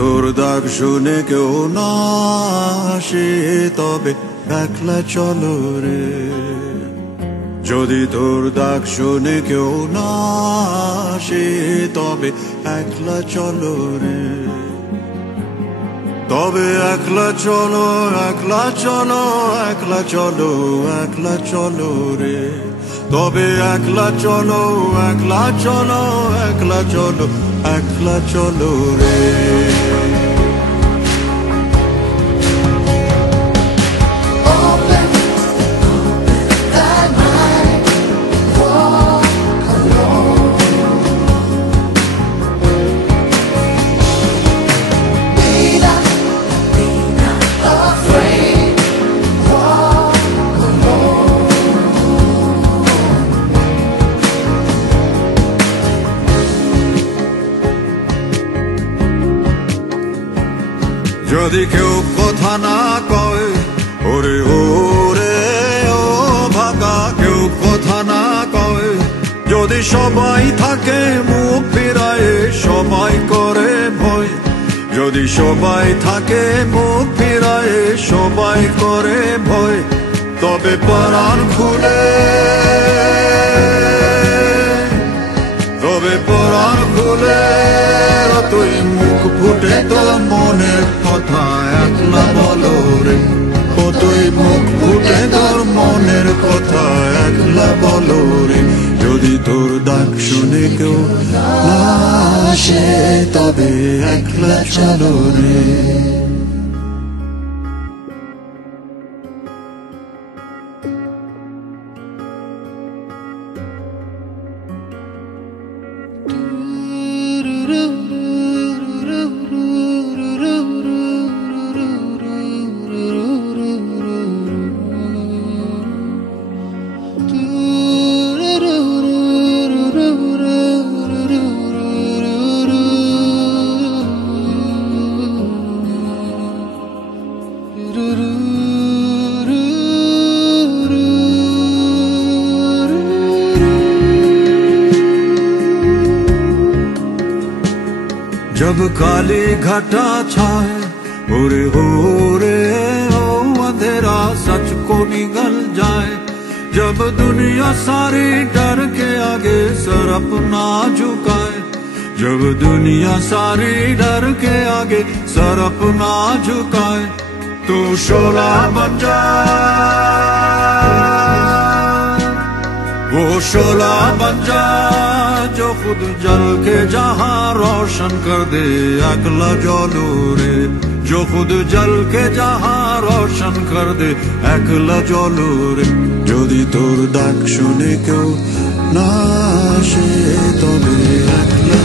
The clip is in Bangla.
তোর ডাক শুনে কেউ না আসে তবে একলা চলো রে। যদি তোর ডাক শুনে কেউ না আসে তবে একলা চলো রে। তবে একলা চলো, একলা চলো, একলা চলো, একলা চলো রে। তবে একলা চলো, একলা চলো, একলা চলো, একলা চলো রে। যদি কেউ কথা না কয় ওরে ওরে ও ভাগা, কেউ কথা না কয়, যদি সবাই থাকে মুখ ফিরায়ে সবাই করে ভয়। যদি সবাই থাকে মুখ ফিরায়ে সবাই করে ভয়, তবে পরাণ খুলে, তবে পরাণ খুলে তুই মুখ ফুটে তোর মনের কথা একলা বলো রে। ও তুই মুখ ফুটে তোর মনের কথা একলা বলো রে। যদি তোর ডাক শুনে কেউ না আসে তবে একলা চলো রে। जब काली घटा छाए ओरे हो रे ओ अंधेरा सच को निगल जाए, जब दुनिया सारी डर के आगे सर अपना झुकाए, जब दुनिया सारी डर के आगे सर अपना झुकाए, तू शोला बन जा, वो शोला बन जा जो खुद जल के जहां रोशन कर दे একলা জ্বলো রে। जो खुद जल के जहां रोशन कर दे একলা জ্বলো রে। যদি তোর ডাক শুনে কেউ না আসে তবে একলা